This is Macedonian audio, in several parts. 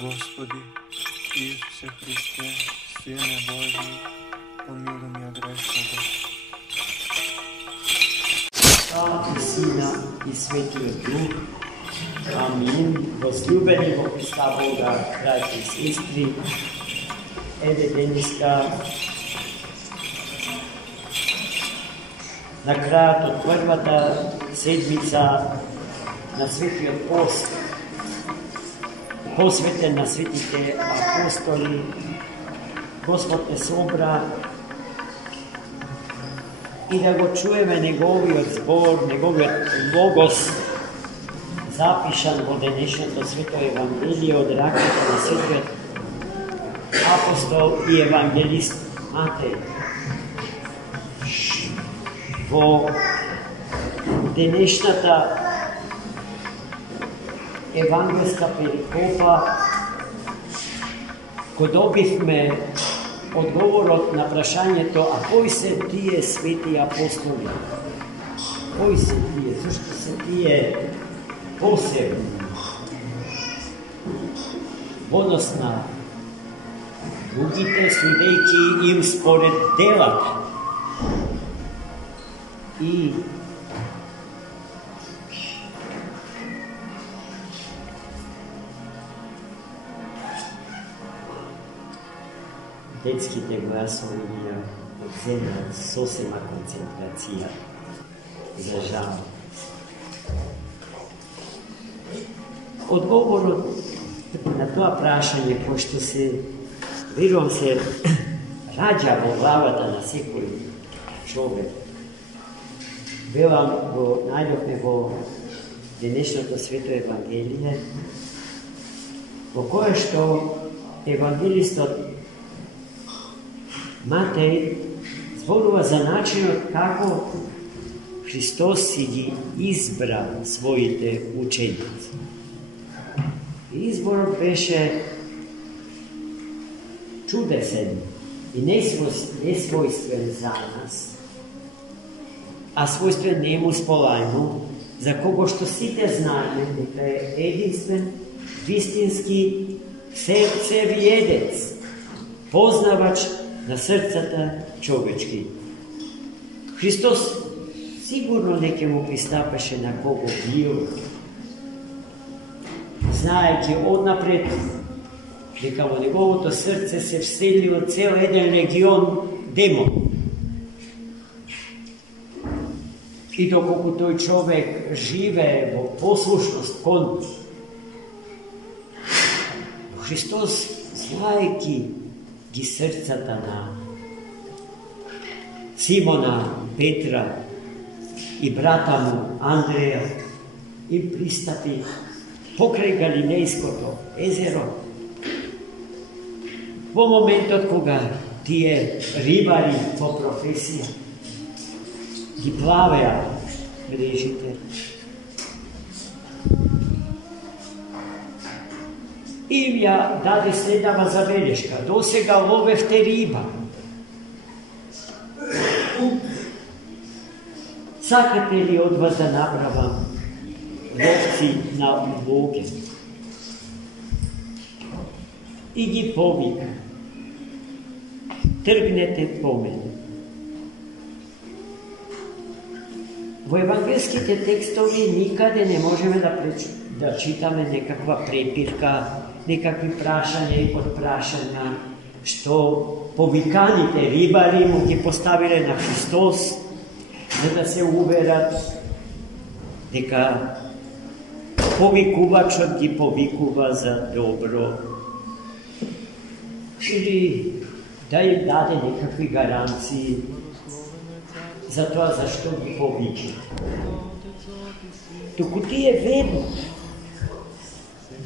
Господи, Исусе Христе, Сине Божи, помилуй меня грешного. Отца и Сина и Светиот Дух. Амин. Возлюбени во Христа Бога, браќи и сестри, еве денеска на крајот од првата седмица на Светиот пост, посветен на светите апостоли, Господ не собра и да го чуеме неговиот збор, неговиот логос, запишан во денешното свето Евангелие од раката на светиот апостол и евангелист Матеј. Во денешната евангелска перикопа го добивме одговорот на прашањето: а кои се тие свети апостоли? Кои се тие? Зашто се тие посебни? Во однос на другите, судејќи им според делата. И детските гласови ја земат сосема концентрација, за жал. Одговорот на тоа прашање, пошто се, верувам се, раѓа во главата на секој човек, велам го најдовме во денешното свето Евангелие, во кое што евангелистот Матеј зборува за начинот како Христос си ги избра своите ученици. Изборот беше чудесен и несвојствен за нас, а својствен нему сполајно, за кого што сите знаеме дека е единствен, вистински серцевиедец, познавач на срцата човечки. Христос сигурно не ќе му пристапеше на кого бил, знаејќи однапред дека во неговото срце се вселил цел еден легион демон. И доколку тој човек живее во послушност кон Христос, знаејќи ги срцата на Симона, Петра и брата му Андреја, им пристапи покрај Галилејското езеро. Во моментот кога тие рибари по професија ги плавеа мрежите, им ја даде следнава забелешка: досега ловевте риба. Сакате ли од вас да направам ловци на луѓе? И ги повика: тргнете по мене. Во евангелските текстови никаде не можеме да читаме некаква препирка, некакви прашања и подпрашања, што повиканите рибари му ги поставиле на Христос, за да се уверат дека повикувачот ги повикува за добро, или да им даде некакви гаранции за тоа зашто ги повикува. Туку тие ведно,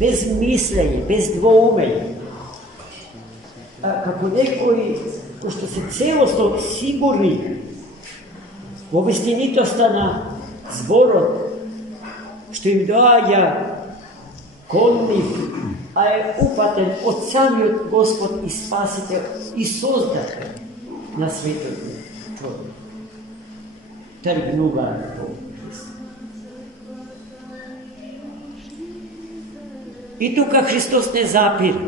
без мислење, без двоумење, како некои кои што се целосно сигурни во вистинитоста на зборот, што им доаѓа кон нив, а е упатен од самиот Господ и Спасител и Создател на светот човек. Тргнуваат по Христа. И тука Христос не запира.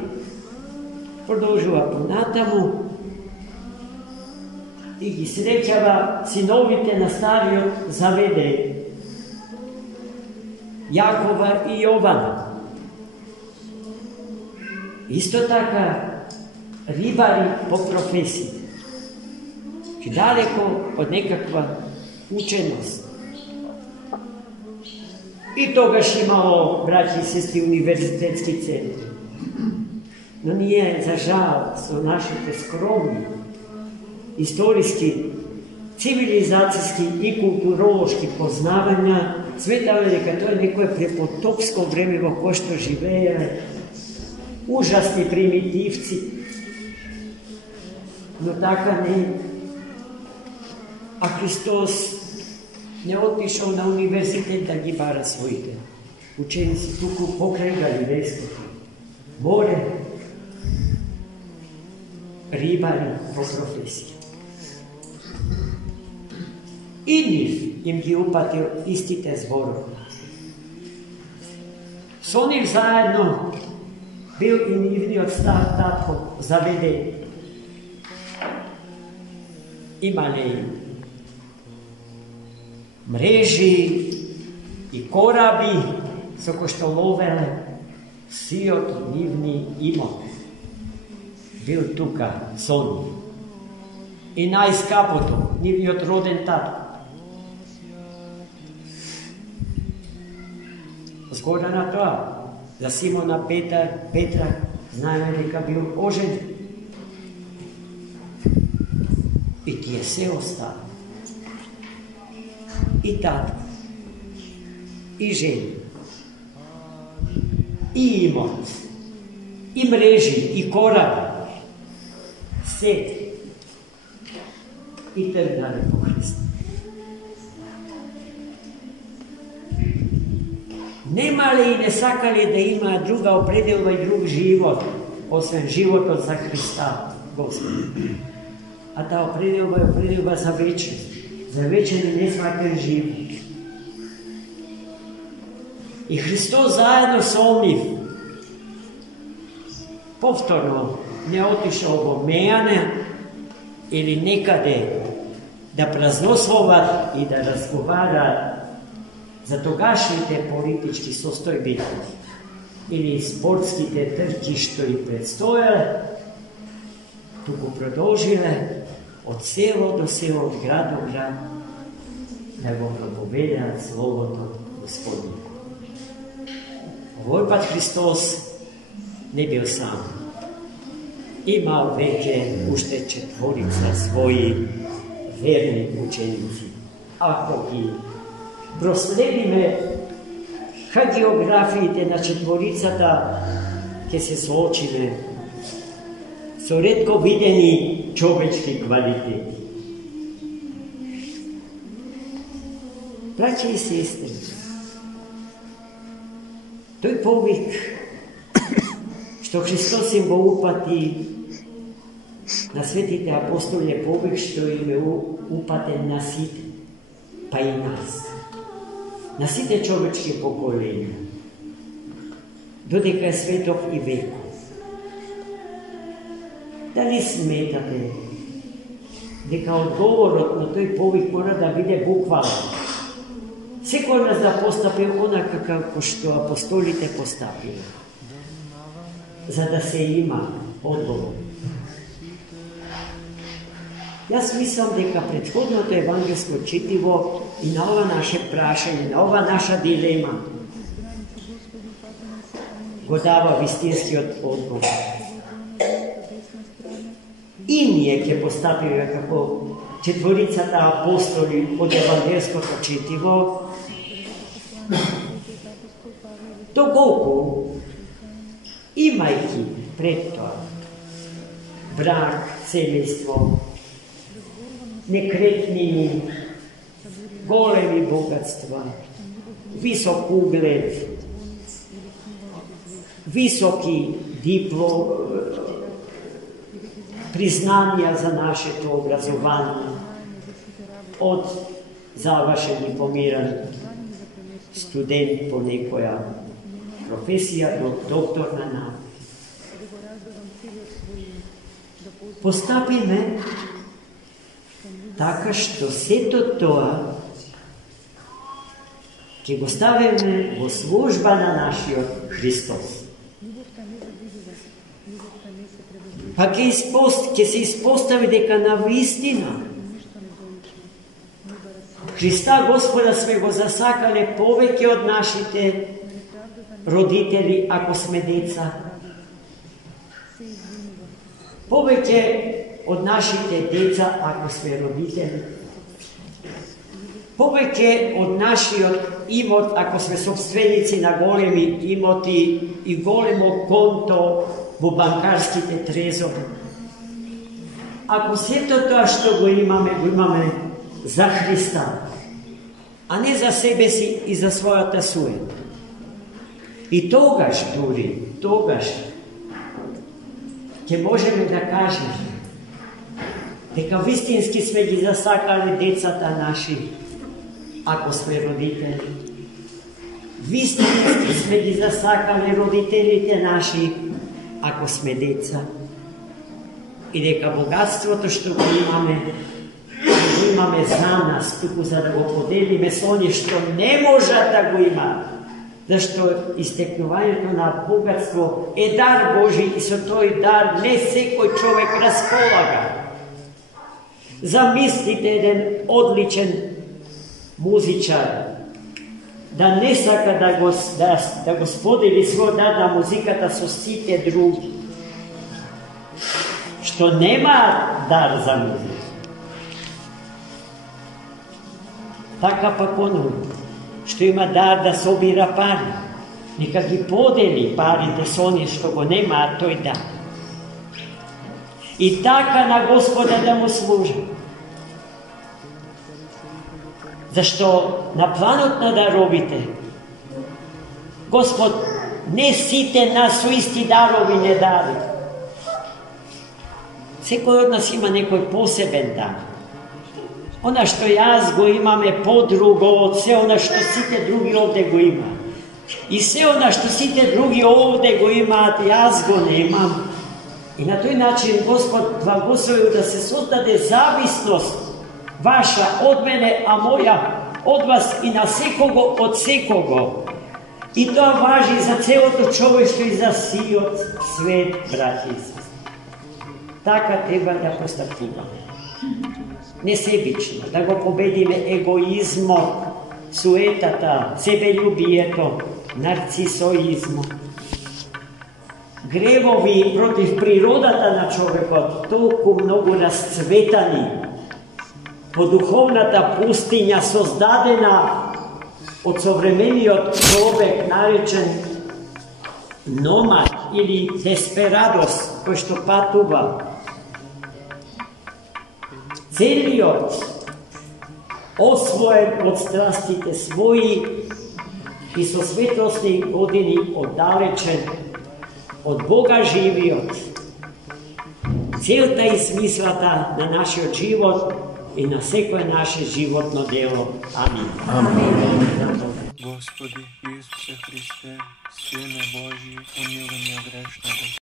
Продолжува понатаму и ги среќава синовите на Стариот Заведеј, Јакова и Јована. Исто така рибари по професија, далеко од некаква ученост. И тогаш имало, браќи и сестри, универзитетски центри. Но ние, за жал, со нашите скромни историски, цивилизацијски и културолошки познавања, сметаме дека тоа е некое препотопско време во кое што живееле ужасни примитивци. Но така не. А Христос не отишол на универзитет да ги бара своите ученици, туку покрај Галилејското море, рибари по професија. И нив им ги упатил истите зборови. Со нив заедно бил и нивниот стар татко Заведеј. Имале мрежи и кораби со кои што ловеле сиот нивни имот. Бил тука со нив. И најскапото, нивниот роден татко. Згода на тоа, за Симона Петра, знаеме дека бил ожен. И тие се остави. И татко, и жени, и имот, и мрежи, и кораби, се, и тргнале по Христа. Немале и не сакале да имаат друга определба и друг живот, освен животот за Христа, Господи. А таа определба е определба за вечност, за вечен и несмртен живот. И Христос заедно со нив повторно не отишол во Мејане или некаде да празнословат и да разговарат за тогашните политички состојби или спортските трки што и предстоеле, туку продолжиле од село до село, од град до град, да го проповедаат Словото Господне. Овој пат Христос не бил сам. Имал веќе уште 4 своји верни ученици. Ако ги проследиме хагиографиите на 4-цата, ќе се соочиме со ретко видени човечки квалитети. Браќи и сестри, тој повик што Христос им го упати на светите апостоли е повик што им е упатен на сите, па и нас, на сите човечки поколени, додека е светов и веков. Дали сметате дека одговорот на тој повик мора да биде буквален? Секој нас да постапи онака како што апостолите постапиле, за да се има одговор. Јас мислам дека претходното евангелско четиво и на ова наше прашање, на ова наша дилема го дава вистинскиот одговор. И ние ќе постапиме како 4 апостоли од евангелското четиво, доколку, имајќи пред тоа брак, семејство, некретнини, големи богатства, висок углед, високи признанија за нашето образование, од завршен дипломиран студент по некоја професија до доктор на науки. Постапиме така што сето тоа ќе го ставиме во служба на нашиот Христос. Па ќе се испостави дека на вистина Христа Господа сме го засакале повеќе од нашите родители, ако сме деца. Повеќе од нашите деца, ако сме родители. Повеќе од нашиот имот, ако сме собственици на големи имоти и големо конто во банкарските трезори. Ако сето тоа што го имаме за Христа, а не за себе си и за својата суета. И тогаш ќе можеме да кажеме дека вистински сме ги засакале децата наши, ако сме родители. Вистински сме ги засакале родителите наши, ако сме деца. И дека богатството што го имаме за нас, туку за да го поделиме со оние што не можат да го имаат. Зашто истекнувањето на богатство е дар Божи и со тој дар не секој човек располага. Замислите еден одличен музичар да не сака да го сподели свој дар на музиката со сите други, што нема дар за музика. Така пак оној што има дар да собира пари, нека ги подели парите со оние што го немаат тој дар. И така на Господа да му служи. Зашто на планот на даровите, Господ не сите нас со исти дарови не дари. Секој од нас има некој посебен дар. Она што јас го имаме подруго од се она што сите други овде го имаат. И се она што сите други овде го имаат, јас го немам. И на тој начин Господ благословил да се создаде зависност ваша од мене, а моја од вас и на секого од секого. И тоа важи за целото човештво и за сиот свет, браќи и сестри. Така треба да постапуваме. Несебично, да го победиме егоизмот, суетата, себељубието, нарцисоизмот. Гревови против природата на човекот, толку многу расцветани по духовната пустиња создадена од современиот човек, наречен номад или десперадос, кој што патува. Целиот освоен од страстите своји и со светлосни години оддалечен од Бога живиот. Целта и смислата на нашиот живот и на секое наше животно дело. Амин. Господи Исусе Христе, Сине Божи, помилуй меня грешного.